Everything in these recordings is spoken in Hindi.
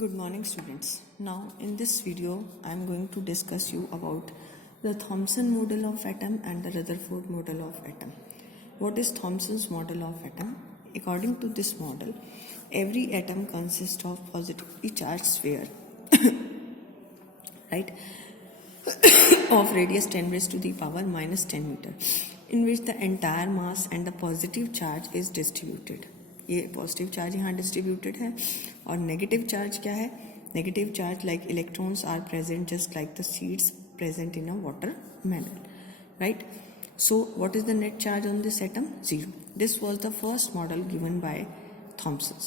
Good morning, students. Now in this video I am going to discuss you about the Thomson model of atom and the Rutherford model of atom. What is Thomson's model of atom? According to this model, every atom consists of positively charged sphere right of radius 10 raised to the power minus 10 meter, in which the entire mass and the positive charge is distributed. ये पॉजिटिव चार्ज यहाँ डिस्ट्रीब्यूटेड है और नेगेटिव चार्ज क्या है? Negative charge like electrons are present just like the seeds present in a watermelon, right? So what is the net charge on this atom? 0. This was the first model given by Thomson,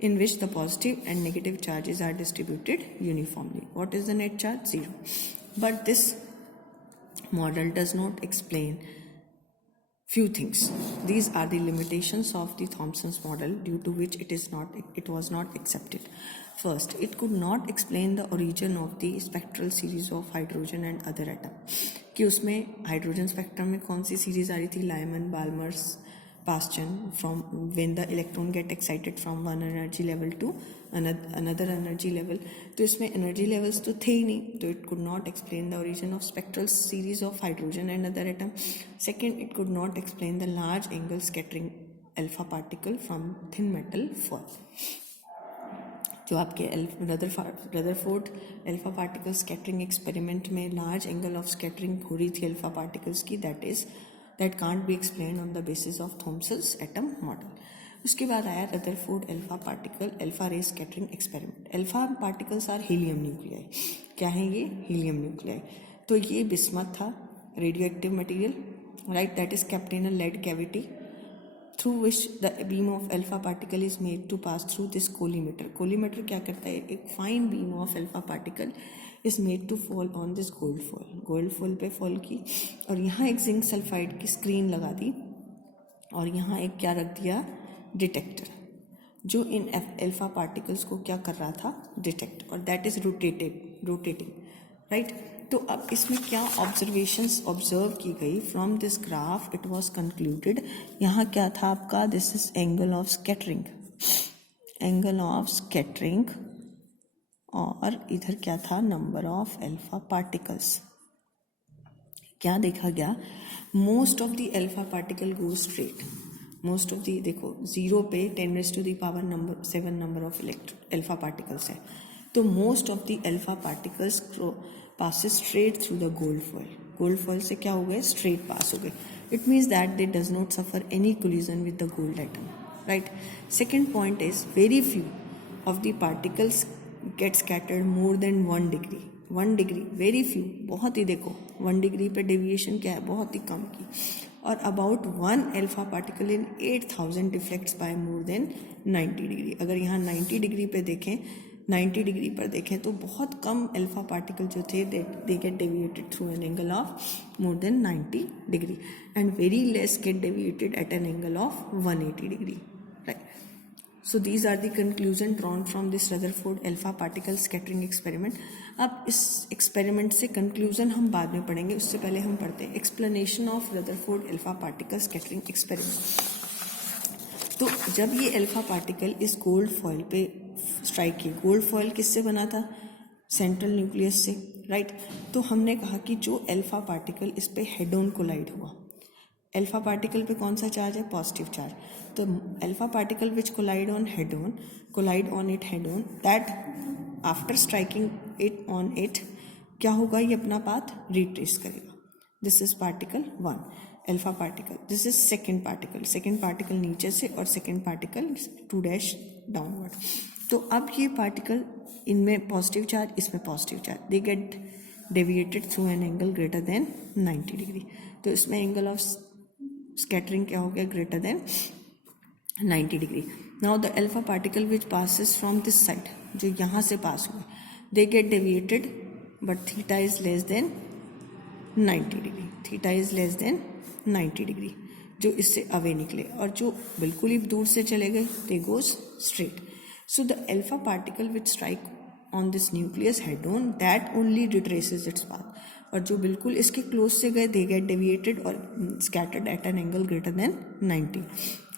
in which the positive and negative charges are distributed uniformly. What is the net charge? 0. But this model does not explain few things. These are the limitations of the Thomson's model due to which it was not accepted. First, it could not explain the origin of the spectral series of hydrogen and other atom. कि उसमें हाइड्रोजन स्पेक्ट्रम में कौन सी सीरीज आ रही थी? Lyman, Balmer, Paschen, from when the electron get excited from one energy level to another energy level. तो इसमें एनर्जी लेवल्स तो थे ही नहीं, तो it could not explain the origin of spectral series of hydrogen and other atom. Second, it could not explain the large angle scattering alpha particle from thin metal foil. जो आपके Rutherford alpha particle scattering experiment में लार्ज एंगल ऑफ स्कैटरिंग हो रही थी अल्फा पार्टिकल्स की, that can't be explain on the basis of Thomson's atom model. उसके बाद आया Rutherford alpha particle alpha ray scattering experiment. Alpha particles are helium nuclei. क्या है ये? Helium nuclei. तो ये बिस्मथ था, radioactive material, right, that is kept in a lead cavity through which the beam of alpha particle is made to pass through this collimator. Collimator क्या करता है? एक fine beam of alpha particle is made to fall on this gold foil. gold foil पे fall की और यहाँ एक जिंक सल्फाइड की स्क्रीन लगा दी और यहाँ एक क्या रख दिया? डिटेक्टर, जो इन अल्फा पार्टिकल्स को क्या कर रहा था? डिटेक्ट, और दैट इज रोटेटिंग, राइट. तो अब इसमें क्या ऑब्जर्वेशंस ऑब्जर्व की गई? From this graph it was concluded, यहाँ क्या था आपका? This is angle of scattering, और इधर क्या था? Number of alpha particles. क्या देखा गया? Most of the alpha particle go straight. Most of the, देखो 0 पे 10⁻⁷ नंबर ऑफ अल्फा पार्टिकल्स है, तो most of the alpha particles passes straight through the gold foil. gold foil से क्या हो गए? straight pass हो गए. It means that they does not suffer any collision with the gold atom, right? Second point is very few of the particles get scattered more than 1 degree. 1 degree, very few, बहुत ही, देखो 1 degree पे deviation क्या है? बहुत ही कम की. और about 1 alpha particle in 8000 deflects by more than 90 degree. अगर यहाँ 90 degree पे देखें, 90 डिग्री पर देखें तो बहुत कम अल्फा पार्टिकल जो थे they get deviated through an angle of more than 90 degree and very less get deviated at an angle of 180 degree, right. So these are the conclusion drawn from this Rutherford alpha particle scattering experiment. अब इस एक्सपेरिमेंट से कंक्लूजन हम बाद में पढ़ेंगे, उससे पहले हम पढ़ते हैं explanation of Rutherford alpha particle scattering experiment. तो जब ये अल्फा पार्टिकल इस गोल्ड फॉइल पे स्ट्राइक की, गोल्ड फॉइल किससे बना था? सेंट्रल न्यूक्लियस से, राइट. तो हमने कहा कि जो अल्फा पार्टिकल इस पे हेड ऑन कोलाइड हुआ, अल्फा पार्टिकल पे कौन सा चार्ज है? Positive charge. तो alpha particle which collide on head on, that after striking it on it क्या होगा? ये अपना पाथ रिट्रेस करेगा. This is particle 1 alpha particle. This is second particle नीचे से और सेकेंड पार्टिकल 2' डाउनवर्ड. तो अब ये पार्टिकल, इनमें पॉजिटिव चार्ज, इसमें positive charge, they get deviated through an angle greater than 90 degree. तो इसमें एंगल ऑफ स्कैटरिंग क्या हो गया? Greater than 90 degree. Now the alpha particle which passes from this side, जो यहाँ से पास हुआ, दे get deviated but theta is less than 90 degree. Theta is less than 90 degree, जो इससे अवे निकले, और जो बिल्कुल ही दूर से चले गए they goes straight. So the alpha particle which strike on this nucleus head on, that only retraces its path. और जो बिल्कुल इसके क्लोज से गए दे गेट डेविएटेड और scattered at an angle greater than 90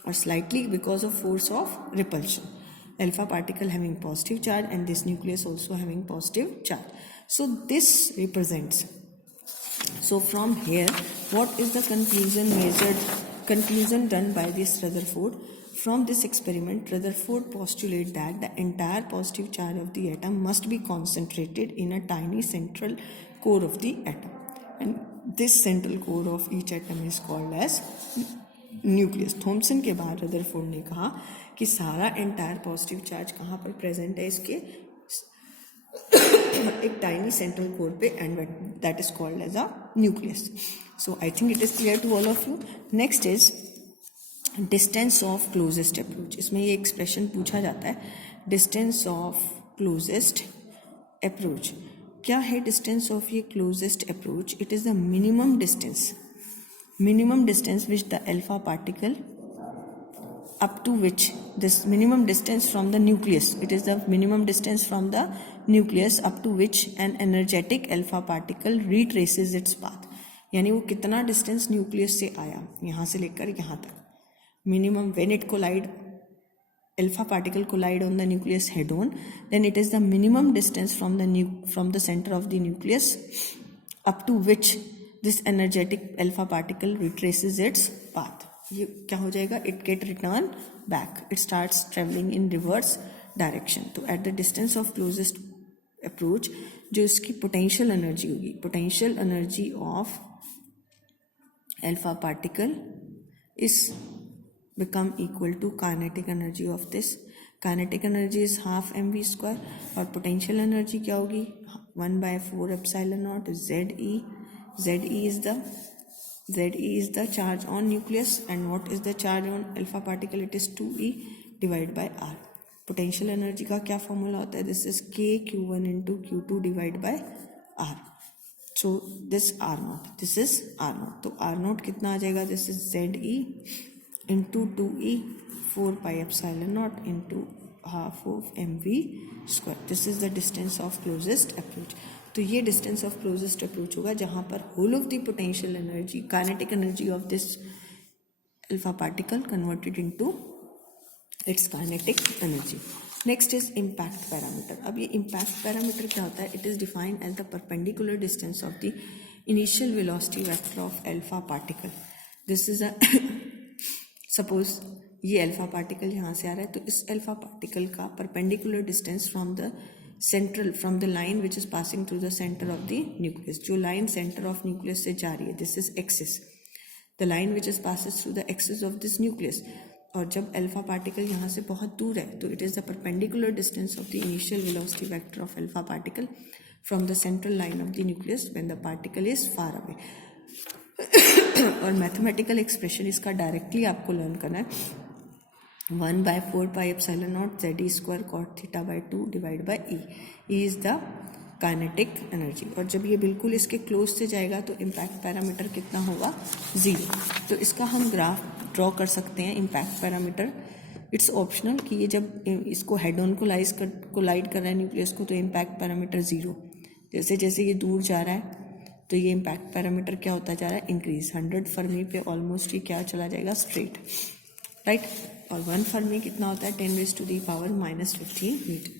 और slightly because of force of repulsion. alpha particle having positive charge and this nucleus also having positive charge. So this represents, so from here what is the conclusion done by this Rutherford? From this experiment, Rutherford postulated that the entire positive charge of the atom must be concentrated in a tiny central core of the atom, and this central core of each atom is called as nucleus. Thomson के बाद रदरफोर्ड ने कहा कि सारा एंटायर पॉजिटिव चार्ज कहाँ पर प्रेजेंट है, इसके एक टाइनी सेंट्रल कोर पे, and that is called as a nucleus. So I think it is clear to all of you. Next is distance of closest approach. इसमें ये एक्सप्रेशन पूछा जाता है, डिस्टेंस ऑफ क्लोजेस्ट अप्रोच. क्या है डिस्टेंस ऑफ ये closest approach? It is the minimum distance which the alpha particle up to which this minimum distance from the nucleus, it is the minimum distance from the nucleus up to which an energetic alpha particle retraces its path. यानी वो कितना डिस्टेंस न्यूक्लियस से आया यहाँ से लेकर यहाँ तक. Minimum when it collide, alpha particle collide on the nucleus head on, then it is the minimum distance from the center of the nucleus up to which this energetic alpha particle retraces its path. ये क्या हो जाएगा? It get return back. It starts traveling in reverse direction. तो at the distance of closest approach, जो इसकी potential energy होगी, potential energy of alpha particle is become equal to kinetic energy of this. Kinetic energy is half mv square और potential energy क्या होगी? 1/4 epsilon naught ZE. ZE is the charge on nucleus, and what is the charge on alpha particle? It is 2E divided by R. Potential energy का क्या फॉर्मूला होता है? This is K Q1 into Q2 divided by R. So this R naught, this is R naught. तो R naught कितना आ जाएगा? This is ZE into 2E 4 pi epsilon naught into half of mv square. This is the distance of closest approach. तो ये डिस्टेंस ऑफ क्लोजेस्ट अप्रोच होगा जहाँ पर whole of the potential energy, kinetic energy of this alpha particle converted into its kinetic energy. Next is impact parameter. अब ये इम्पैक्ट पैरामीटर क्या होता है? It is defined as the perpendicular distance of the initial velocity vector of alpha particle. This is a suppose ये अल्फा पार्टिकल यहाँ से आ रहा है, तो इस अल्फा पार्टिकल का perpendicular distance from the line which is passing through the center of the nucleus. जो line center of nucleus से जा रही है, this is axis. The line which is passes through the axis of this nucleus. और जब alpha particle यहाँ से बहुत दूर है, तो it is the perpendicular distance of the initial velocity vector of alpha particle from the central line of the nucleus when the particle is far away. और mathematical expression इसका directly आपको learn करना है. 1/4 pi epsilon naught ZE square cot theta by 2 divided by E. E is the kinetic energy. और जब ये बिल्कुल इसके क्लोज से जाएगा तो इम्पैक्ट पैरामीटर कितना होगा? 0. तो इसका हम ग्राफ ड्रॉ कर सकते हैं. इम्पैक्ट पैरामीटर इट्स ऑप्शनल कि ये जब इसको हेड ऑन कोलाइड कर रहा है न्यूक्लियस को, तो इम्पैक्ट पैरामीटर 0. जैसे जैसे ये दूर जा रहा है तो ये इम्पैक्ट पैरामीटर क्या होता जा रहा है? इंक्रीज. 100 फर्मी पे ऑलमोस्ट ये क्या चला जाएगा? Straight, right. और 1 फर्मी कितना होता है? 10⁻⁻15 मीटर.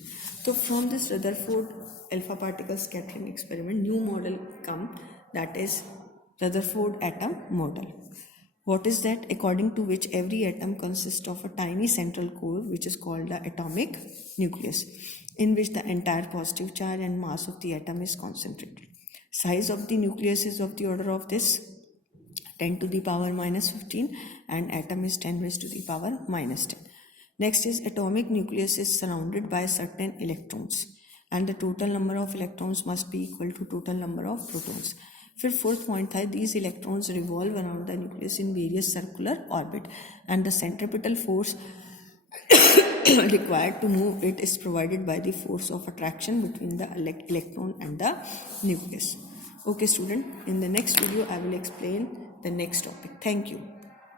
तो from this Rutherford alpha particle scattering experiment new model come, that is Rutherford atom model. What is that? According to which every atom consists of a tiny central core which is called the atomic nucleus, in which the entire positive charge and mass of the atom is concentrated. Size of the nucleus is of the order of this 10⁻⁻15 and atom is 10⁻⁻10. Next is atomic nucleus is surrounded by certain electrons and the total number of electrons must be equal to total number of protons. फिर फोर्थ पॉइंट था, these electrons revolve around the nucleus in various circular orbit and the centripetal force required to move it is provided by the force of attraction between the electron and the nucleus. Okay student, in the next video I will explain the next topic. Thank you.